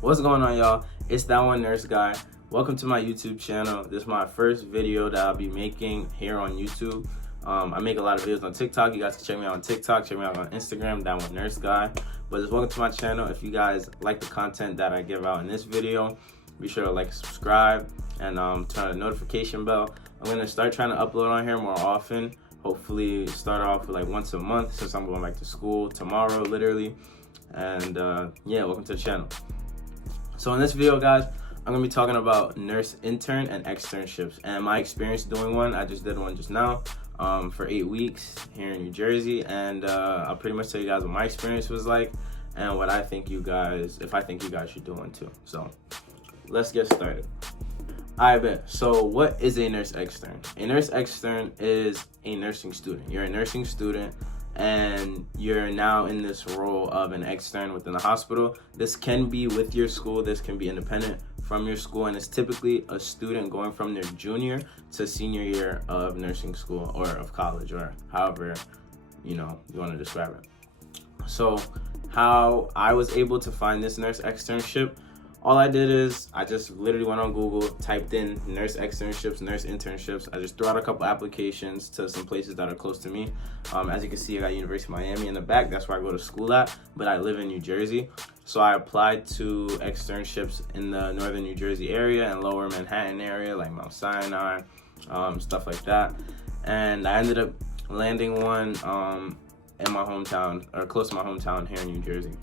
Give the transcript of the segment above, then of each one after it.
What's going on, y'all? It's that one nurse guy. Welcome to my YouTube channel. This is my first video that I'll be making here on YouTube. I make a lot of videos on TikTok. You guys can check me out on TikTok, check me out on Instagram, that one nurse guy. But just welcome to my channel. If you guys like the content that I give out in this video, be sure to like, subscribe, and turn on the notification bell. I'm gonna start trying to upload on here more often. Hopefully start off with like once a month since I'm going back to school tomorrow, literally. And yeah, welcome to the channel. So in this video, guys, I'm gonna be talking about nurse intern and externships and my experience doing one. I just did one just now for 8 weeks here in New Jersey, and I'll pretty much tell you guys what my experience was like and what I think you guys, if I think you guys should do one too. So let's get started. I bet. So what is a nurse extern? A nurse extern is a nursing student. You're a nursing student and you're now in this role of an extern within the hospital. This can be with your school, this can be independent from your school, and it's typically a student going from their junior to senior year of nursing school or of college, or however you want to describe it. So how I was able to find this nurse externship, all I did is I just literally went on Google, typed in nurse externships, nurse internships. I just threw out a couple applications to some places that are close to me. As you can see, I got University of Miami in the back. That's where I go to school at, but I live in New Jersey. So I applied to externships in the northern New Jersey area and lower Manhattan area, like Mount Sinai, stuff like that. And I ended up landing one in my hometown, or close to my hometown here in New Jersey.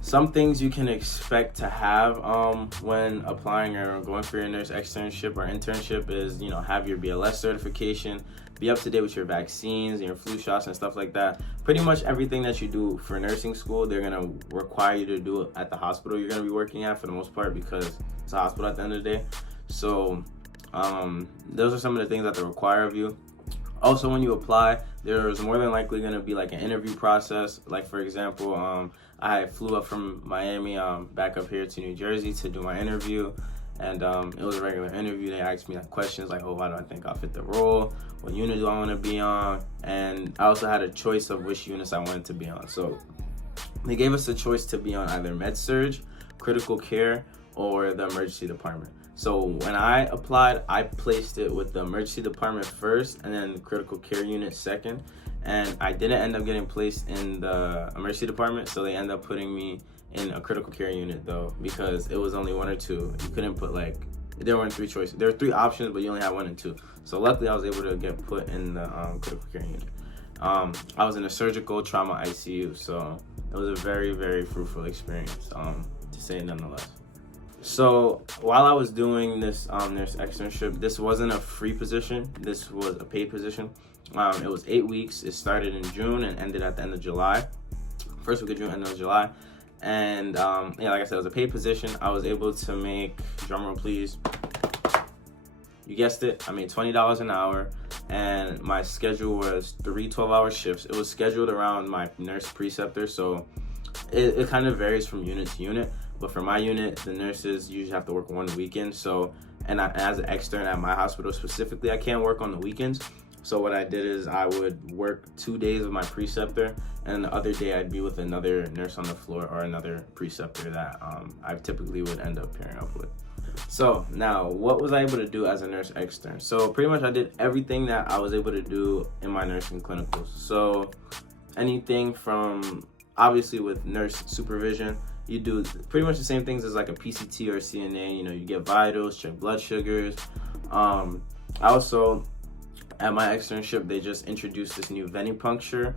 Some things you can expect to have when applying or going for your nurse externship or internship is, have your BLS certification, be up to date with your vaccines and your flu shots and stuff like that. Pretty much everything that you do for nursing school, they're gonna require you to do it at the hospital you're gonna be working at for the most part, because it's a hospital at the end of the day. So those are some of the things that they require of you. Also, when you apply, there's more than likely going to be like an interview process. Like, for example, I flew up from Miami back up here to New Jersey to do my interview, and it was a regular interview. They asked me like questions like, oh, why do I think I'll fit the role? What unit do I want to be on? And I also had a choice of which units I wanted to be on. So they gave us a choice to be on either med surg, critical care, or the emergency department. So when I applied, I placed it with the emergency department first and then the critical care unit second. And I didn't end up getting placed in the emergency department, so they ended up putting me in a critical care unit though, because it was only one or two. You couldn't put there weren't three choices. There were three options, but you only had one and two. So luckily I was able to get put in the critical care unit. I was in a surgical trauma ICU, so it was a very, very fruitful experience, to say nonetheless. So while I was doing this nurse externship, this wasn't a free position. This was a paid position. It was 8 weeks. It started in June and ended at the end of July. First week of June, end of July. And yeah, like I said, it was a paid position. I was able to make, drumroll please, you guessed it, I made $20 an hour. And my schedule was 3 12-hour shifts. It was scheduled around my nurse preceptor, so it kind of varies from unit to unit. But for my unit, the nurses usually have to work one weekend. So, and as an extern at my hospital specifically, I can't work on the weekends. So what I did is I would work 2 days with my preceptor, and the other day I'd be with another nurse on the floor or another preceptor that I typically would end up pairing up with. So now, what was I able to do as a nurse extern? So pretty much I did everything that I was able to do in my nursing clinicals. So anything from, obviously with nurse supervision, you do pretty much the same things as like a PCT or CNA. You get vitals, check blood sugars. I also, at my externship, they just introduced this new venipuncture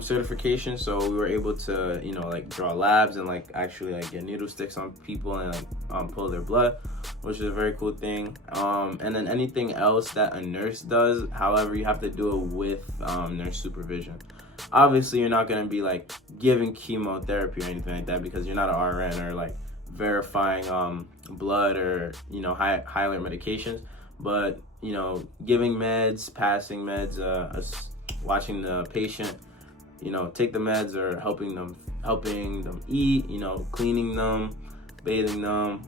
certification. So we were able to, like draw labs and like actually like get needle sticks on people and like pull their blood, which is a very cool thing. And then anything else that a nurse does, however, you have to do it with nurse supervision. Obviously, you're not going to be like giving chemotherapy or anything like that, because you're not an RN or like verifying blood or high alert medications. But giving meds, passing meds, watching the patient take the meds, or helping them eat, cleaning them, bathing them,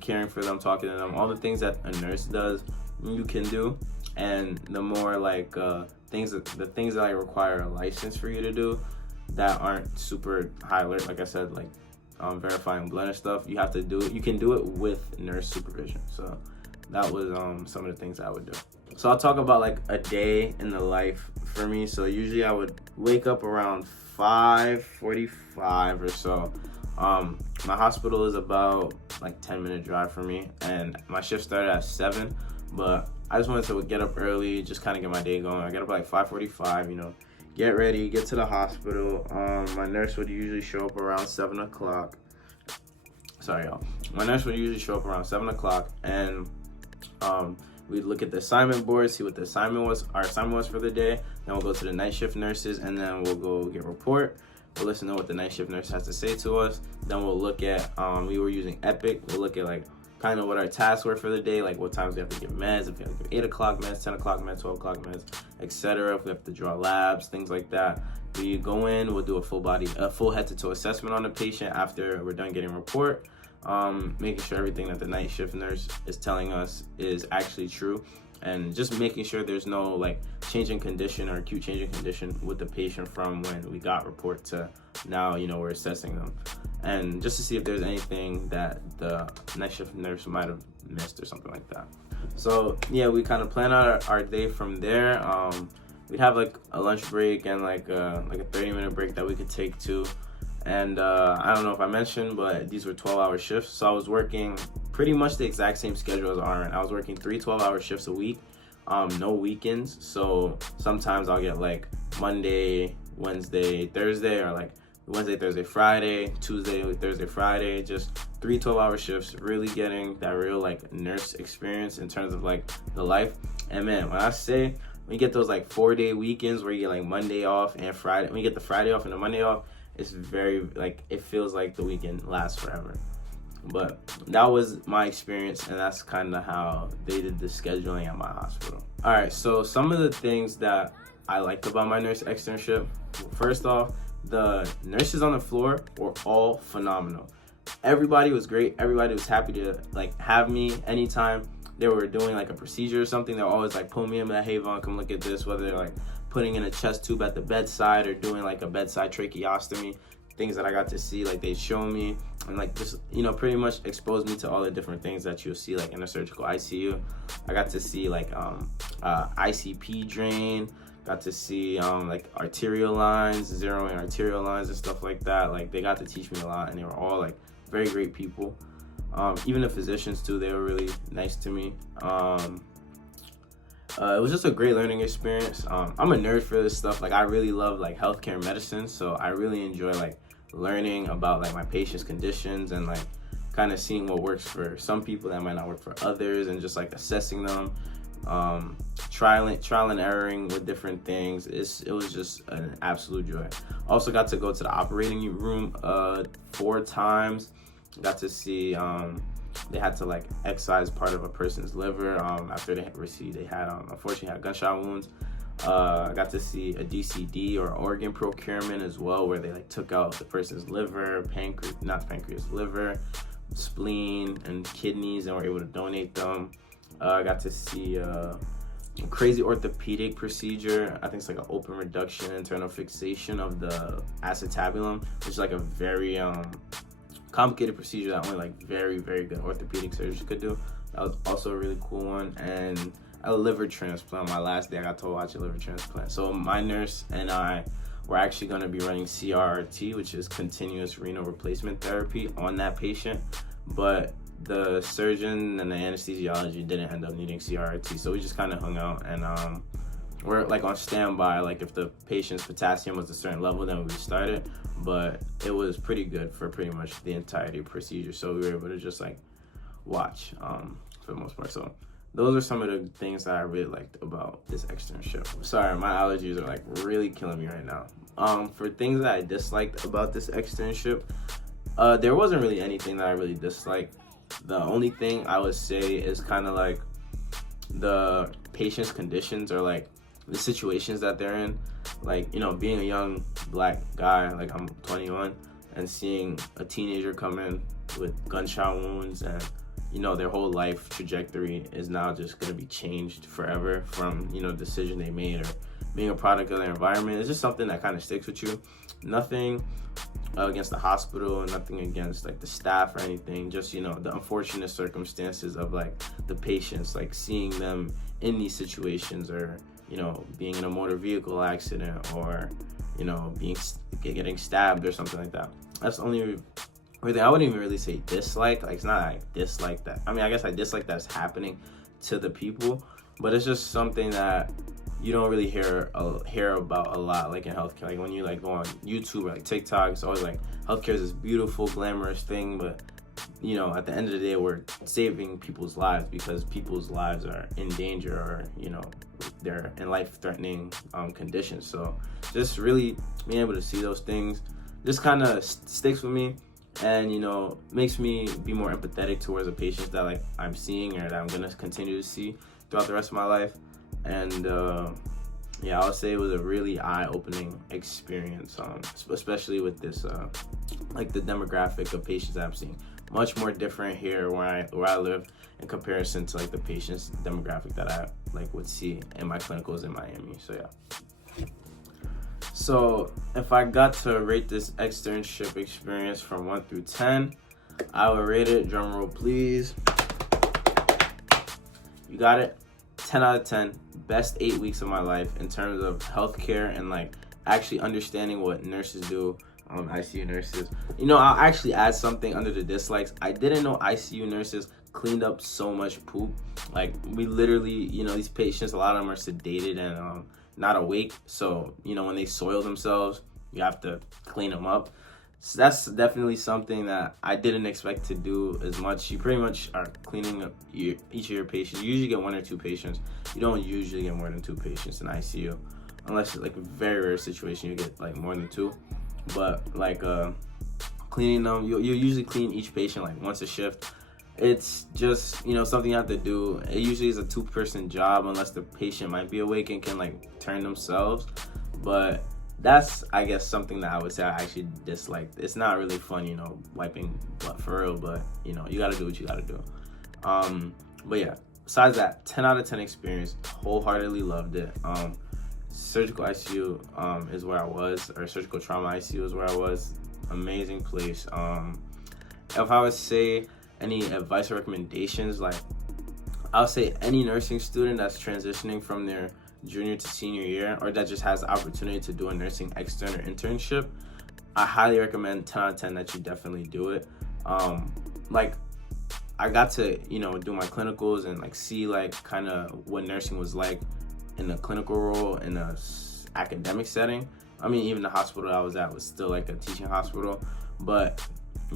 caring for them, talking to them, all the things that a nurse does, you can do. And the more like the things that like require a license for you to do that aren't super high alert, like I said, like verifying blood and stuff, you have to do it. You can do it with nurse supervision. So that was some of the things I would do. So I'll talk about like a day in the life for me. So usually I would wake up around 5:45 or so. My hospital is about like 10-minute drive for me, and my shift started at 7, but I just wanted to get up early, just kind of get my day going. I get up at like 5:45, get ready, get to the hospital. My nurse would usually show up around 7 o'clock. Sorry, y'all. My nurse would usually show up around 7 o'clock, and we'd look at the assignment board, see what the assignment was, our assignment was for the day. Then we'll go to the night shift nurses, and then we'll go get a report. We'll listen to what the night shift nurse has to say to us. Then we'll look at, we were using Epic. We'll look at like kind of what our tasks were for the day, like what times we have to give meds, if we have to give 8 o'clock meds, 10 o'clock meds, 12 o'clock meds, etc. If we have to draw labs, things like that. We go in, we'll do a full head to toe assessment on the patient after we're done getting a report, making sure everything that the night shift nurse is telling us is actually true, and just making sure there's no like change in condition or acute change in condition with the patient from when we got report to now, we're assessing them, and just to see if there's anything that the night shift nurse might have missed or something like that. So yeah, we kind of plan out our day from there. We'd have like a lunch break and like a 30-minute break that we could take too. And I don't know if I mentioned, but these were 12-hour shifts. So I was working pretty much the exact same schedule as RN. I was working 3 12-hour shifts a week, no weekends. So sometimes I'll get like Monday, Wednesday, Thursday, or like Wednesday, Thursday, Friday, Tuesday, Thursday, Friday, just 3 12-hour shifts, really getting that real like nurse experience in terms of like the life. And man, when I say when you get those like 4-day weekends where you get like Monday off and Friday, when you get the Friday off and the Monday off, it's very like, it feels like the weekend lasts forever. But that was my experience, and that's kind of how they did the scheduling at my hospital. All right, so some of the things that I liked about my nurse externship. First off, the nurses on the floor were all phenomenal. Everybody was great. Everybody was happy to like have me anytime they were doing like a procedure or something. They're always like pull me in, like, hey Vaughn, come look at this. Whether they're like putting in a chest tube at the bedside or doing like a bedside tracheostomy, things that I got to see, like they show me and like just pretty much exposed me to all the different things that you'll see like in a surgical ICU. I got to see like ICP drain, got to see like arterial lines, zeroing arterial lines and stuff like that. Like they got to teach me a lot, and they were all like very great people. Even the physicians too, they were really nice to me. It was just a great learning experience. I'm a nerd for this stuff. Like I really love like healthcare and medicine, so I really enjoy like learning about like my patients' conditions and like kind of seeing what works for some people that might not work for others, and just like assessing them, trial and erroring with different things. It was just an absolute joy. Also got to go to the operating room 4 times. Got to see they had to like excise part of a person's liver after they had unfortunately had gunshot wounds. I got to see a DCD or organ procurement as well, where they like took out the person's liver, liver, spleen, and kidneys, and were able to donate them. I got to see a crazy orthopedic procedure. I think it's like an open reduction, internal fixation of the acetabulum, which is like a very complicated procedure that only like very, very good orthopedic surgeons could do. That was also a really cool one. And a liver transplant. My last day, I got to watch a liver transplant. So my nurse and I were actually going to be running CRRT, which is continuous renal replacement therapy, on that patient. But the surgeon and the anesthesiology didn't end up needing CRRT. So we just kind of hung out, and we're like on standby. Like if the patient's potassium was a certain level, then we would start it. But it was pretty good for pretty much the entirety of the procedure. So we were able to just like watch for the most part. So those are some of the things that I really liked about this externship. Sorry, my allergies are like really killing me right now. For things that I disliked about this externship, there wasn't really anything that I really disliked. The only thing I would say is kind of like the patient's conditions, or like the situations that they're in. Like, being a young black guy, like I'm 21, and seeing a teenager come in with gunshot wounds, and their whole life trajectory is now just going to be changed forever from, decision they made or being a product of their environment. It's just something that kind of sticks with you. Nothing against the hospital, nothing against like the staff or anything, just, you know, the unfortunate circumstances of like the patients, like seeing them in these situations, or, you know, being in a motor vehicle accident, or, you know, getting stabbed or something like that. That's the only thing. I wouldn't even really say dislike. Like, it's not like dislike that. I mean, I guess I dislike that's happening to the people, but it's just something that you don't really hear about a lot, like in healthcare. Like when you like go on YouTube or like TikTok, it's always like healthcare is this beautiful, glamorous thing, but, you know, at the end of the day, we're saving people's lives because people's lives are in danger, or, you know, they're in life-threatening conditions. So just really being able to see those things just kind of sticks with me, and, you know, makes me be more empathetic towards the patients that like I'm seeing, or that I'm gonna continue to see throughout the rest of my life. And yeah, I would say it was a really eye-opening experience, especially with this like the demographic of patients that I'm seeing. Much more different here where I live in comparison to like the patients demographic that I like would see in my clinicals in Miami. So yeah. So if I got to rate this externship experience from 1 through 10, I would rate it, drum roll please. You got it? 10 out of 10. Best 8 weeks of my life in terms of healthcare and like actually understanding what nurses do, ICU nurses. You know, I'll actually add something under the dislikes. I didn't know ICU nurses cleaned up so much poop. Like, we literally, you know, these patients, a lot of them are sedated and not awake. So, you know, when they soil themselves, you have to clean them up. So that's definitely something that I didn't expect to do as much. You pretty much are cleaning up each of your patients. You usually get 1 or 2 patients. You don't usually get more than 2 patients in ICU, unless it's like a very rare situation you get like more than 2. But like cleaning them, you usually clean each patient like once a shift. It's just, you know, something you have to do. It usually is a 2-person job unless the patient might be awake and can like turn themselves. But that's, I guess, something that I would say I actually dislike. It's not really fun, you know, wiping butt for real, but, you know, you gotta do what you gotta do. But yeah, besides that, 10 out of 10 experience, wholeheartedly loved it. Surgical ICU is where I was, or surgical trauma ICU is where I was. Amazing place. If I would say any advice or recommendations, like, I'll say any nursing student that's transitioning from their junior to senior year, or that just has the opportunity to do a nursing extern or internship, I highly recommend 10 out of 10 that you definitely do it. Like, I got to, you know, do my clinicals and like see like kind of what nursing was like in a clinical role in a academic setting. I mean, even the hospital I was at was still like a teaching hospital, but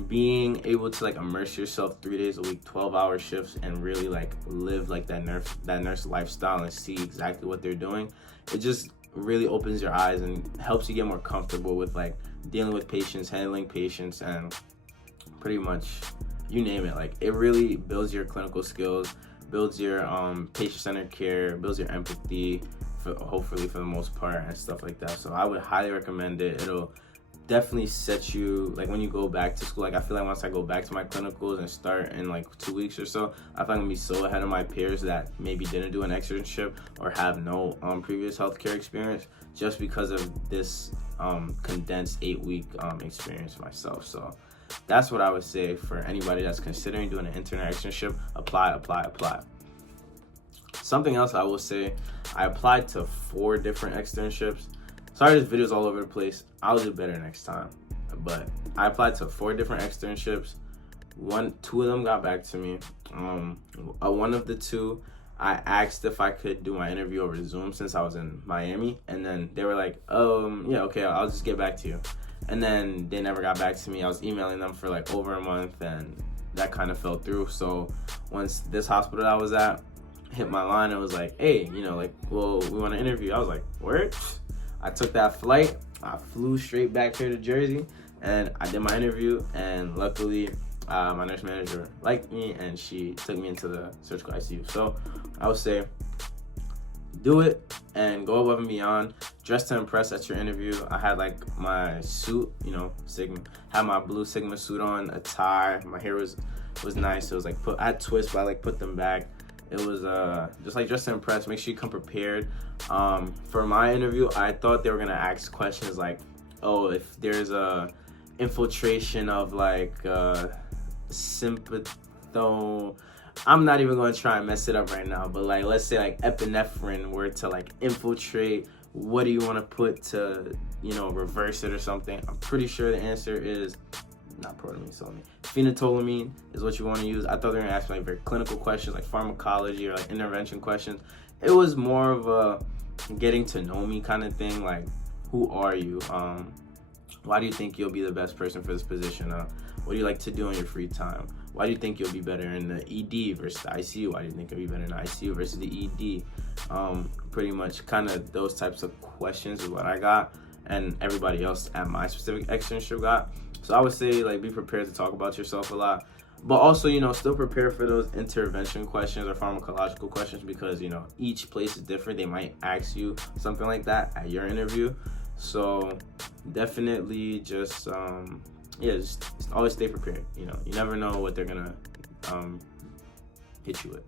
being able to like immerse yourself 3 days a week, 12-hour shifts, and really like live like that nurse lifestyle and see exactly what they're doing, it just really opens your eyes and helps you get more comfortable with like dealing with patients, handling patients, and pretty much you name it. Like, it really builds your clinical skills, builds your patient-centered care, builds your empathy, hopefully for the most part, and stuff like that. So I would highly recommend it. It'll definitely set you, like, when you go back to school, like, I feel like once I go back to my clinicals and start in like 2 weeks or so, I feel like I'm gonna be so ahead of my peers that maybe didn't do an externship or have no previous healthcare experience, just because of this condensed 8-week experience myself. So that's what I would say for anybody that's considering doing an intern or externship. Apply. Something else I will say, I applied to 4 different externships. Sorry, this video's all over the place. I'll do better next time. But I applied to 4 different externships. 2 of them got back to me. One of the 2, I asked if I could do my interview over Zoom since I was in Miami, and then they were like, yeah, okay, I'll just get back to you. And then they never got back to me. I was emailing them for like over a month, and that kind of fell through. So once this hospital I was at hit my line, it was like, hey, you know, like, well, we want to interview. I was like, word? I took that flight, I flew straight back here to Jersey, and I did my interview, and luckily my nurse manager liked me, and she took me into the surgical ICU. So I would say, do it and go above and beyond. Dress to impress at your interview. I had like my suit, you know, Sigma, had my blue Sigma suit on, a tie. My hair was nice. It was like I had twists, but I like put them back. It was just to impress. Make sure you come prepared. For my interview, I thought they were gonna ask questions like, oh, if there's a infiltration of like sympatho. I'm not even gonna try and mess it up right now, but like let's say like epinephrine were to like infiltrate, what do you want to put to, you know, reverse it or something? I'm pretty sure the answer is not protamine, phenethylamine is what you want to use. I thought they were gonna ask me like very clinical questions like pharmacology or like intervention questions. It was more of a getting to know me kind of thing, like who are you? Why do you think you'll be the best person for this position? What do you like to do in your free time? Why do you think you'll be better in the ED versus the ICU? Why do you think you'll be better in the ICU versus the ED? Pretty much kind of those types of questions is what I got, and everybody else at my specific externship got. So I would say like be prepared to talk about yourself a lot, but also, you know, still prepare for those intervention questions or pharmacological questions, because, you know, each place is different. They might ask you something like that at your interview. So definitely just just always stay prepared. You know, you never know what they're gonna hit you with.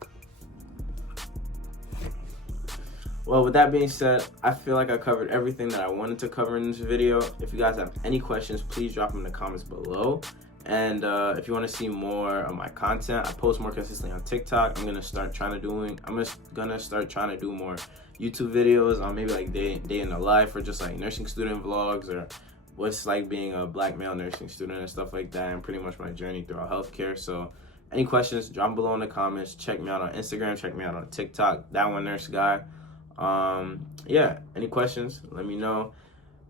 Well, with that being said, I feel like I covered everything that I wanted to cover in this video. If you guys have any questions, please drop them in the comments below. And if you want to see more of my content, I post more consistently on TikTok. I'm gonna start trying to do more YouTube videos on maybe like day in the life, or just like nursing student vlogs, or what's like being a black male nursing student and stuff like that, and pretty much my journey throughout healthcare. So any questions, drop them below in the comments. Check me out on Instagram, check me out on TikTok, that one nurse guy. Any questions, let me know.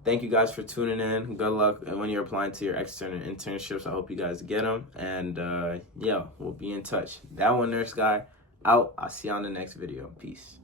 Thank you guys for tuning in. Good luck when you're applying to your extern and internships. I hope you guys get them. And we'll be in touch. That one nurse guy out. I'll see you on the next video. Peace.